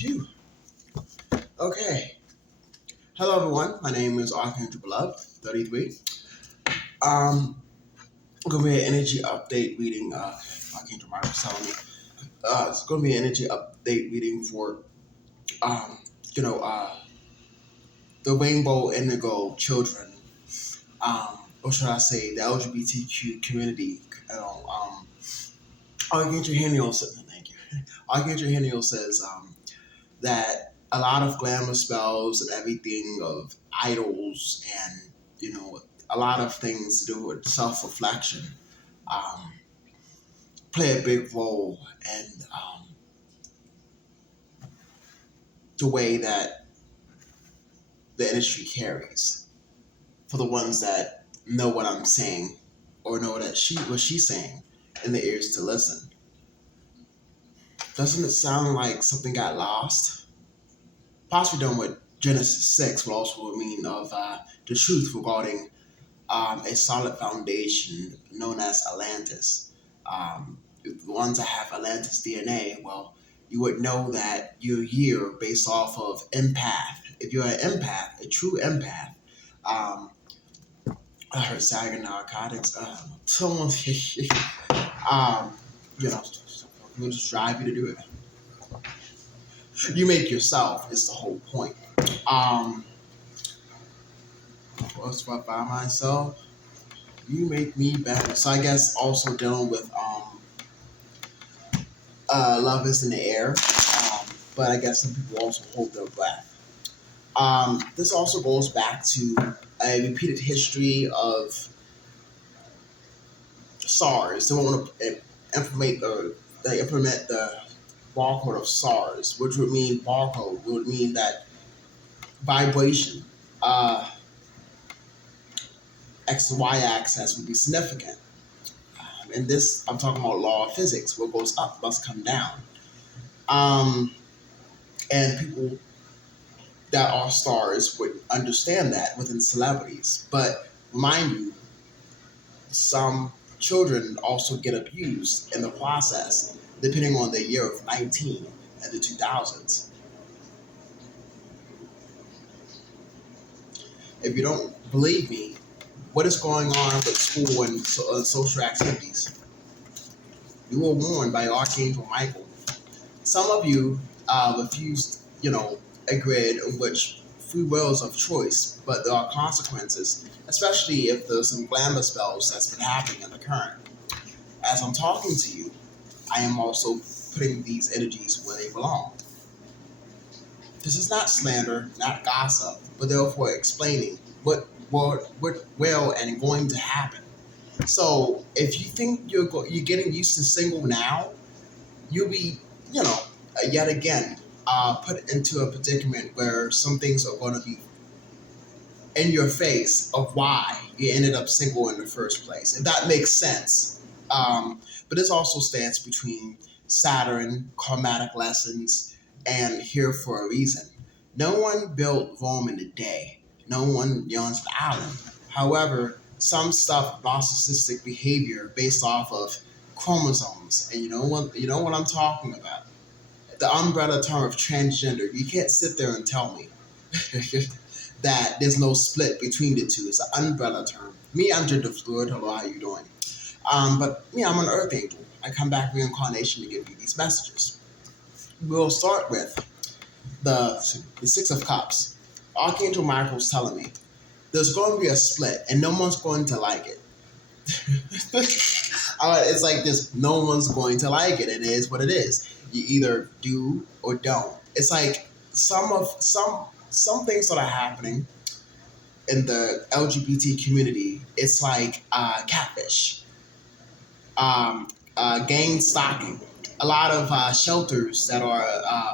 Phew. Okay. Hello, everyone. My name is Archangel Beloved, 33. I'm going to be an energy update reading. Archangel Michael's telling me. It's going to be an energy update reading for, um, you know, uh, the rainbow indigo children. Or should I say, the LGBTQ community. Archangel Heniel says, thank you. Archangel Heniel says, that a lot of glamour spells and everything of idols and a lot of things to do with self-reflection um, play a big role in the way that the industry carries for the ones that know what I'm saying or know that what she's saying in the ears to listen. Doesn't it sound like something got lost? Possibly done with Genesis 6 will also mean of the truth regarding a solid foundation known as Atlantis. The ones that have Atlantis DNA, well, you would know that you're here based off of empath. If you're an empath, a true empath, I heard Saga Narcotics, someone, you know, will just drive you to do it. You make yourself, is the whole point. What's what by myself? You make me better. So I guess also dealing with love is in the air, but I guess some people also hold their breath. This also goes back to a repeated history of SARS. They want to implement the barcode of SARS, which would mean barcode would mean that vibration, X and Y axis would be significant. And this, I'm talking about law of physics. What goes up must come down. And people that are stars would understand that within celebrities. But mind you, some children also get abused in the process, depending on the year of 19 and the 2000s. If you don't believe me, what is going on with school and social activities? You were warned by Archangel Michael. Some of you refused, a grid in which free wills of choice, but there are consequences, especially if there's some glamour spells that's been happening in the current. As I'm talking to you, I am also putting these energies where they belong. This is not slander, not gossip, but therefore explaining what will and going to happen. So if you think you're getting used to single now, you'll be, yet again put into a predicament where some things are going to be in your face of why you ended up single in the first place. If that makes sense. But this also stands between Saturn, karmatic lessons, and here for a reason. No one built Rome in a day. No one yawns the island. However, some stuff narcissistic behavior based off of chromosomes, and you know what I'm talking about. The umbrella term of transgender. You can't sit there and tell me that there's no split between the two. It's an umbrella term. Me, I'm gender fluid. Hello, how you doing? But me, I'm an earth angel. I come back reincarnation to give you these messages. We'll start with the Six of Cups. Archangel Michael's telling me there's going to be a split, and no one's going to like it. It's like this: no one's going to like it. It is what it is. You either do or don't. It's like some things that are happening in the LGBT community. It's like catfish, gang stalking. A lot of shelters that are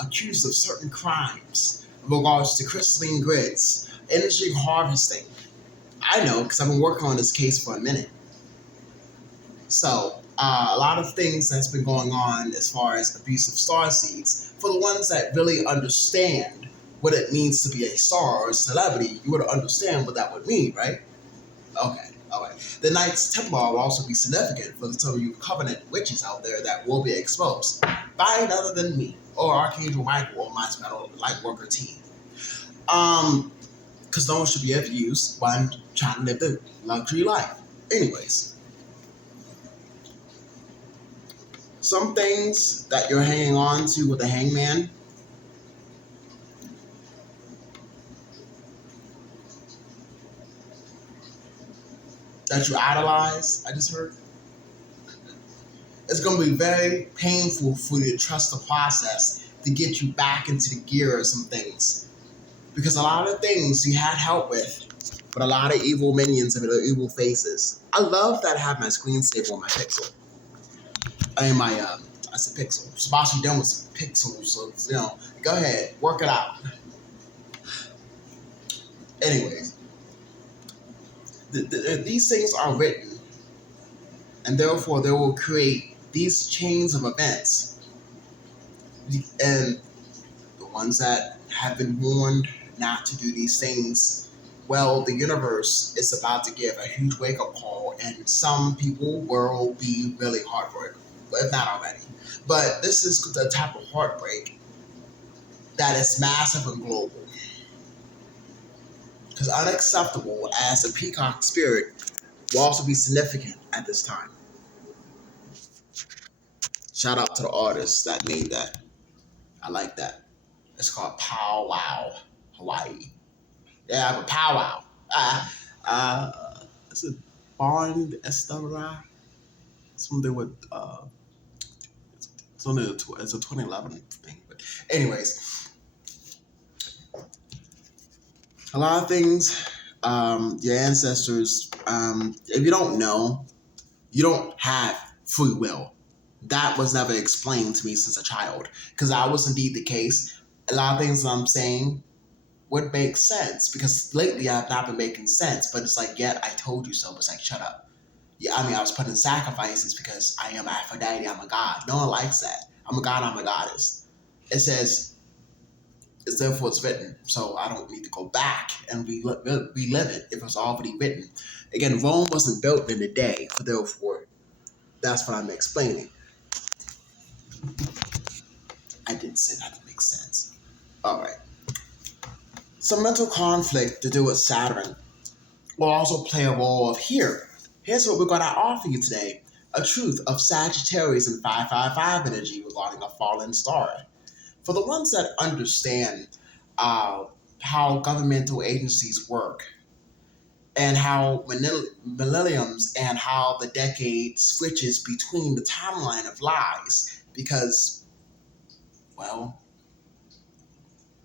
accused of certain crimes in regards to crystalline grids, energy harvesting. I know because I've been working on this case for a minute. So a lot of things that's been going on as far as abuse of star seeds. For the ones that really understand what it means to be a star or a celebrity, you would understand what that would mean, right? Okay. All right. The Knights Templar will also be significant for some of you covenant witches out there that will be exposed by none other than me or Archangel Michael or my Spell Lightworker team. Because no one should be abused while trying to live the luxury life. Anyways, some things that you're hanging on to with the hangman. That you idolize, I just heard. It's going to be very painful for you to trust the process to get you back into the gear of some things. Because a lot of things you had help with, but a lot of evil minions and evil faces. I love that I have my screensaver on my Pixel. I mean, I said Pixel. I'm supposed to be done with Pixels, so, go ahead, work it out. Anyways, these things are written, and therefore they will create these chains of events. And the ones that have been warned not to do these things, well, the universe is about to give a huge wake-up call, and some people will be really heartbroken, if not already. But this is the type of heartbreak that is massive and global. Because unacceptable as a peacock spirit will also be significant at this time. Shout out to the artist that made that. I like that. It's called Pow Wow, Hawaii. Yeah, I have a Pow Wow. Is it Bond Estera? Something with it's a 2011 thing. But anyways, a lot of things. Your ancestors. If you don't know, you don't have free will. That was never explained to me since a child, because that was indeed the case. A lot of things I'm saying would make sense, because lately I've not been making sense, but it's like, yeah, I told you so. It's like, shut up. Yeah, I mean, I was putting sacrifices because I am Aphrodite, I'm a god. No one likes that. I'm a god, I'm a goddess. It says, it's therefore it's written, so I don't need to go back and relive it if it's already written. Again, Rome wasn't built in a day, so therefore, that's what I'm explaining. I didn't say that to make sense. All right. Some mental conflict to do with Saturn will also play a role of here. Here's what we're going to offer you today. A truth of Sagittarius and 555 energy regarding a fallen star. For the ones that understand how governmental agencies work and how millenniums and how the decade switches between the timeline of lies, because, well,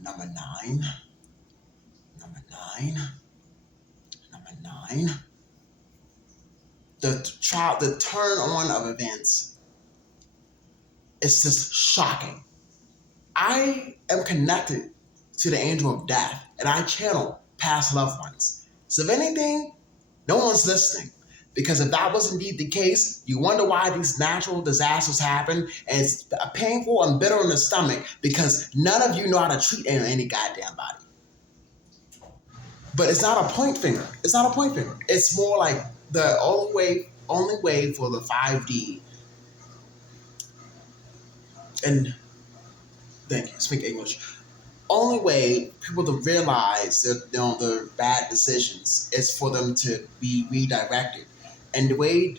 number nine, the turn on of events is just shocking. I am connected to the angel of death, and I channel past loved ones. So if anything, no one's listening. Because if that was indeed the case, you wonder why these natural disasters happen, and it's painful and bitter in the stomach because none of you know how to treat any goddamn body. But it's not a point finger. It's not a point finger. It's more like the only way for the 5D, and thank you, speak English. Only way people to realize that their bad decisions is for them to be redirected. And the way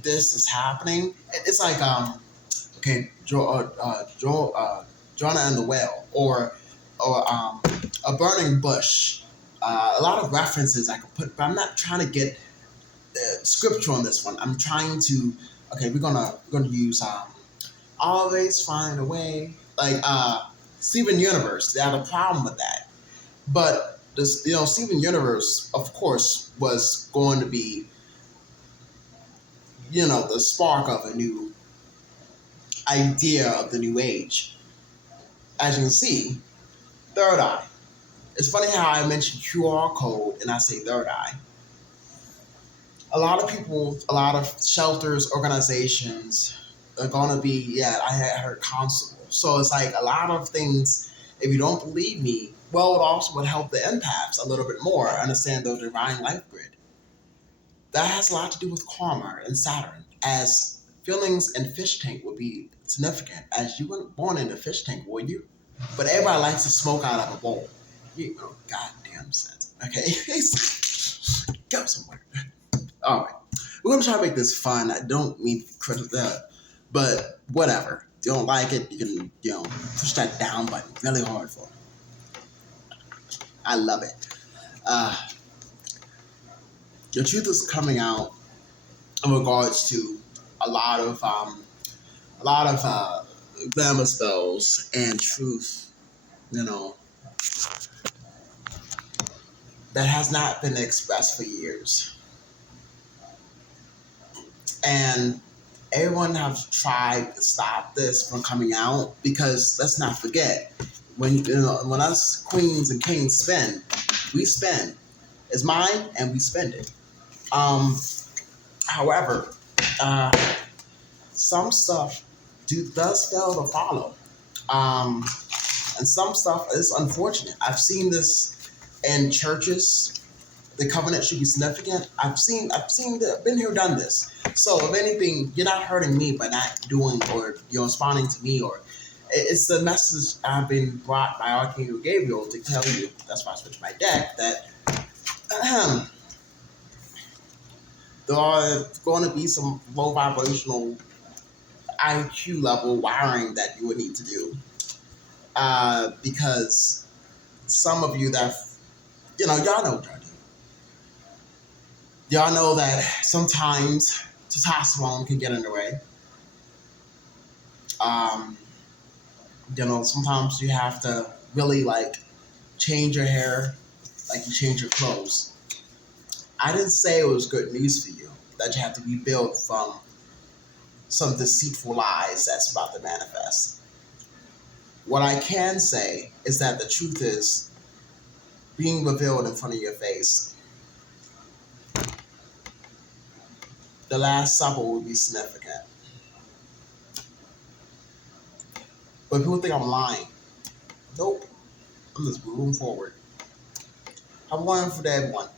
this is happening, it's like Jonah and the whale, or a burning bush. A lot of references I could put, but I'm not trying to get scripture on this one. I'm trying to. Okay, we're gonna use always find a way, like Steven Universe. They have a problem with that, but this, Steven Universe, of course, was going to be, the spark of a new idea of the new age. As you can see, third eye. It's funny how I mentioned QR code and I say third eye. A lot of people, a lot of shelters, organizations are going to be, I heard constable. So it's like a lot of things, if you don't believe me, well, it also would help the empaths a little bit more understand their divine life grid. that has a lot to do with karma and Saturn, as feelings in fish tank would be significant, as you weren't born in a fish tank, were you? But everybody likes to smoke out of a bowl. You know, goddamn sense. Okay, go somewhere. All right, we're gonna try to make this fun. I don't mean credit that, but whatever. If you don't like it, you can push that down button really hard for it. I love it. Uh, your truth is coming out in regards to a lot of glamour spells and truth, you know, that has not been expressed for years. And everyone have tried to stop this from coming out, because let's not forget, when us queens and kings spend, we spend. It's mine and we spend it. However, some stuff does fail to follow. And some stuff is unfortunate. I've seen this in churches. The covenant should be significant. I've been here, done this. So if anything, you're not hurting me by not doing, or responding to me, or it's the message I've been brought by Archangel Gabriel to tell you. That's why I switched my deck. That there are going to be some low vibrational IQ level wiring that you would need to do, because some of you that y'all know what y'all do. Y'all know that sometimes testosterone can get in the way. Sometimes you have to really change your hair like you change your clothes. I didn't say it was good news for you that you have to rebuild from some deceitful lies that's about to manifest. What I can say is that the truth is being revealed in front of your face. The Last Supper will be significant. But people think I'm lying. Nope. I'm just moving forward. I'm one for everyone.